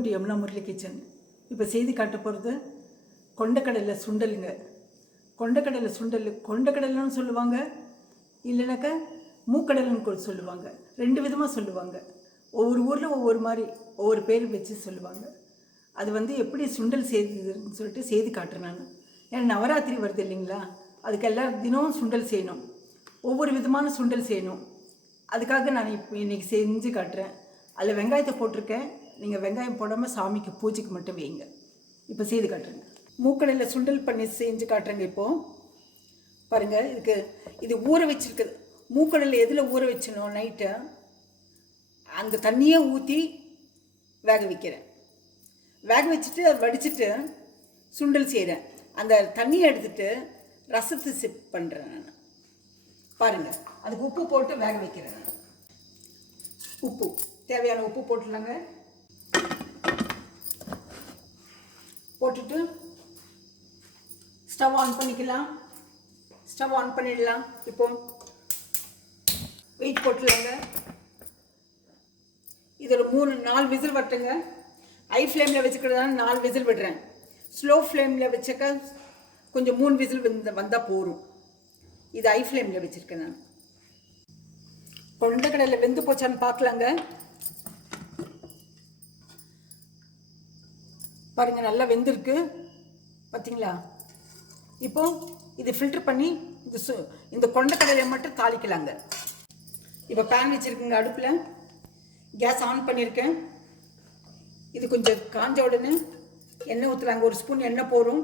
Welcome to Yamuna Murali kitchen. இப்போ செய்தி காட்ட போகிறது கொண்டக்கடலை சுண்டலுங்க. கொண்டக்கடலை சுண்டல் கொண்டக்கடலைன்னு சொல்லுவாங்க, இல்லைனாக்கா மூக்கடலைன்னு கூட சொல்லுவாங்க. ரெண்டு விதமாக சொல்லுவாங்க. ஒவ்வொரு ஊரில் ஒவ்வொரு மாதிரி ஒவ்வொரு பேர் வச்சு சொல்லுவாங்க. அது எப்படி சுண்டல் செய்யுதுன்னு சொல்லிட்டு செய்தி காட்டுறேன் நான். ஏன்னா நவராத்திரி வருது இல்லைங்களா, அதுக்கு எல்லோரும் தினமும் சுண்டல் செய்யணும், ஒவ்வொரு விதமான சுண்டல் செய்யணும். அதுக்காக நான் இப்போ இன்றைக்கி செஞ்சு காட்டுறேன். அதில் வெங்காயத்தை போட்டிருக்கேன். நீங்கள் வெங்காயம் போடாமல் சாமிக்கு பூஜைக்கு மட்டும் வைங்க. இப்போ செய்து காட்டுறேங்க. மூக்கடலையில் சுண்டல் பண்ணி செஞ்சு காட்டுறேங்க. இப்போது பாருங்கள், இது ஊற வச்சுருக்குது. மூக்கடலை எதில் ஊற வச்சணும், நைட்டை அந்த தண்ணியை ஊற்றி வேக வைக்கிறேன். வேக வச்சுட்டு வடிச்சிட்டு சுண்டல் செய்கிறேன். அந்த தண்ணியை எடுத்துகிட்டு ரசத்தை சிப் பண்ணுறேன் நான். பாருங்கள், அதுக்கு உப்பு போட்டு வேக வைக்கிறேன் நான். உப்பு தேவையான உப்பு போட்டுலாங்க. போட்டுட்டு ஸ்டவ் ஆன் பண்ணிக்கலாம். ஸ்டவ் ஆன் பண்ணிடலாம். இப்போ வெயிட் போட்டுலாங்க. இதில் 3-4 விசில் வரட்டுங்க. ஹை ஃப்ளேமில் வச்சுக்கிறதுனால 4 விசில் விடுறேன். ஸ்லோ ஃப்ளேமில் வச்சுக்க கொஞ்சம் 3 விசில் வந்தால் போகும். இது ஹை ஃப்ளேமில் வச்சுருக்கேன் நான். கொண்டக்கடலை வெந்து போச்சான்னு பார்க்கலாங்க. பாருங்கள், நல்லா வெந்திருக்கு பார்த்தீங்களா. இப்போ இது ஃபில்டர் பண்ணி இந்த கொண்டக்கடலையை மட்டும் தாளிக்கலாங்க. இப்போ பேன் வச்சுருக்குங்க. அடுப்பில் கேஸ் ஆன் பண்ணியிருக்கேன். இது கொஞ்சம் காஞ்ச உடனே எண்ணெய் ஊற்றுலாங்க. 1 ஸ்பூன் எண்ணெய் போடும்.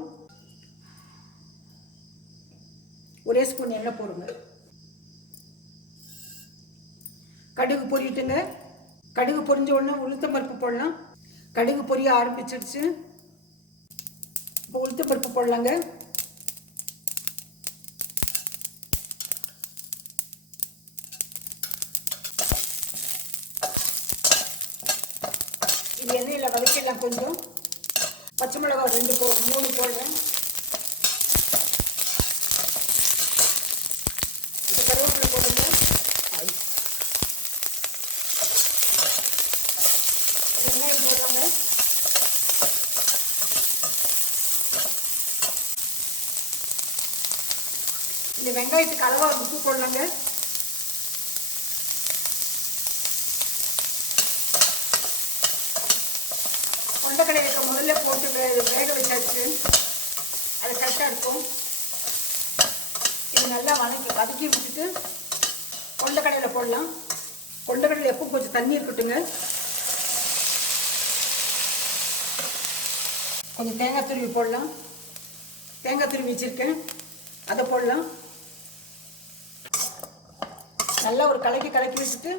ஒரே ஸ்பூன் எண்ணெய் போடுங்க. கடுகு பொரிட்டுங்க. கடுகு பொரிஞ்ச உடனே உளுத்தம் பருப்பு போடலாம். கடுகு பொரிய ஆரம்பிச்சிடுச்சு. இப்போ உளுத்தம் பருப்பு போடலாங்க. இது எண்ணெயில் வதக்கிடலாம். கொஞ்சம் பச்சை மிளகாய் 2-3 போடுறேன். இது கருவேப்பிலை போடுங்க. வெங்காயம் போடுறாங்க. இந்த வெங்காயத்துக்கு அளவாக உப்பு போடலாங்க. கொண்டக்கடலை முதல்ல போட்டு வேக வச்சாச்சு. அது கரெக்டாக இருக்கும். இது நல்லா வதக்கி விட்டுட்டு கொண்டக்கடலையில் போடலாம். கொண்டக்கடலை எப்போ கொஞ்சம் தண்ணி இருக்கட்டுங்க. கொஞ்சம் தேங்காய் துருவி போடலாம். தேங்காய் துருவி வச்சுருக்கேன், அதை போடலாம். நல்லா ஒரு கலக்கி வச்சுட்டு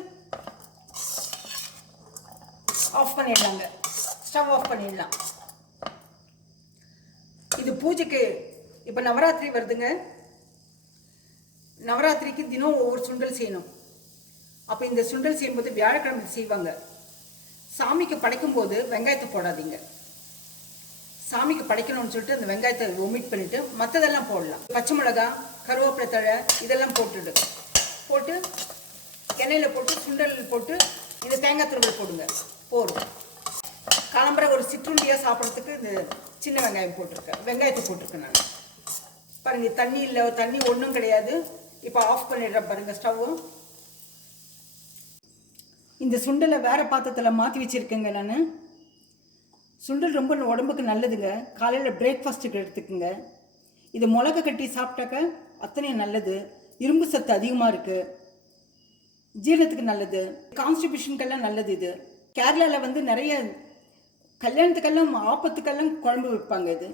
ஆஃப் பண்ணிடலாங்க. ஸ்டவ் ஆஃப் பண்ணிடலாம். இது பூஜைக்கு இப்போ நவராத்திரி வருதுங்க. நவராத்திரிக்கு தினம் ஒவ்வொரு சுண்டல் செய்யணும். அப்போ இந்த சுண்டல் செய்யும்போது வியாழக்கிழமை செய்வாங்க. சாமிக்கு படைக்கும்போது வெங்காயத்தை போடாதீங்க. சாமிக்கு படைக்கணும்னு சொல்லிட்டு அந்த வெங்காயத்தை ஒமிட் பண்ணிவிட்டு மற்றதெல்லாம் போடலாம். பச்சை மிளகாய், கருவேப்பிலை தழை இதெல்லாம் போட்டு எண்ணெயில் போட்டு சுண்டல் போட்டு இந்த தேங்காய் துருவல் போடுங்க. போடும். காலம்பரை ஒரு சிற்றுண்டியாக சாப்பிட்றதுக்கு இந்த சின்ன வெங்காயம் போட்டிருக்கேன். வெங்காயத்தை போட்டிருக்கேன் நான். பாருங்கள், தண்ணி இல்லை, தண்ணி ஒன்றும் கிடையாது. இப்போ ஆஃப் பண்ணிடுறேன் பாருங்கள் ஸ்டவ்வும். இந்த சுண்டலை வேறு பாத்திரத்தில் மாற்றி வச்சுருக்கேங்க நான். சுண்டல் ரொம்ப உடம்புக்கு நல்லதுங்க. காலையில் பிரேக்ஃபாஸ்ட்டுக்கு எடுத்துக்குங்க. இது மிளகா கட்டி சாப்பிட்டாக்க அத்தனையும் நல்லது. இரும்பு சத்து அதிகமாக இருக்குது. ஜீரணத்துக்கு நல்லது. கான்ஸ்டிபியூஷனுக்கெல்லாம் நல்லது. இது கேரளாவில் நிறைய கல்யாணத்துக்கெல்லாம் ஆப்பத்துக்கெல்லாம் குழம்பு வைப்பாங்க. இது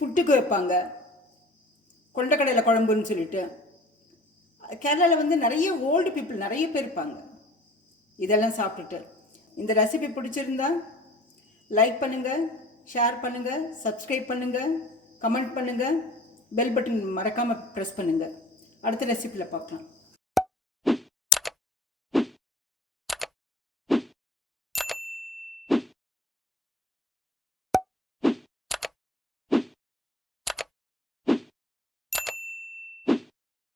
புட்டுக்கு வைப்பாங்க, கொண்டக்கடலை குழம்புன்னு சொல்லிட்டு. கேரளாவில் நிறைய ஓல்டு பீப்புள் நிறைய பேர் இருப்பாங்க. இதெல்லாம் சாப்பிட்டுட்டு இந்த ரெசிபி பிடிச்சிருந்தா லைக் பண்ணுங்கள், ஷேர் பண்ணுங்கள், சப்ஸ்கிரைப் பண்ணுங்கள், கமெண்ட் பண்ணுங்கள், பெல் பட்டன் மறக்காமல் ப்ரெஸ் பண்ணுங்கள். அடுத்த ரெசிபியில் பார்க்கலாம்.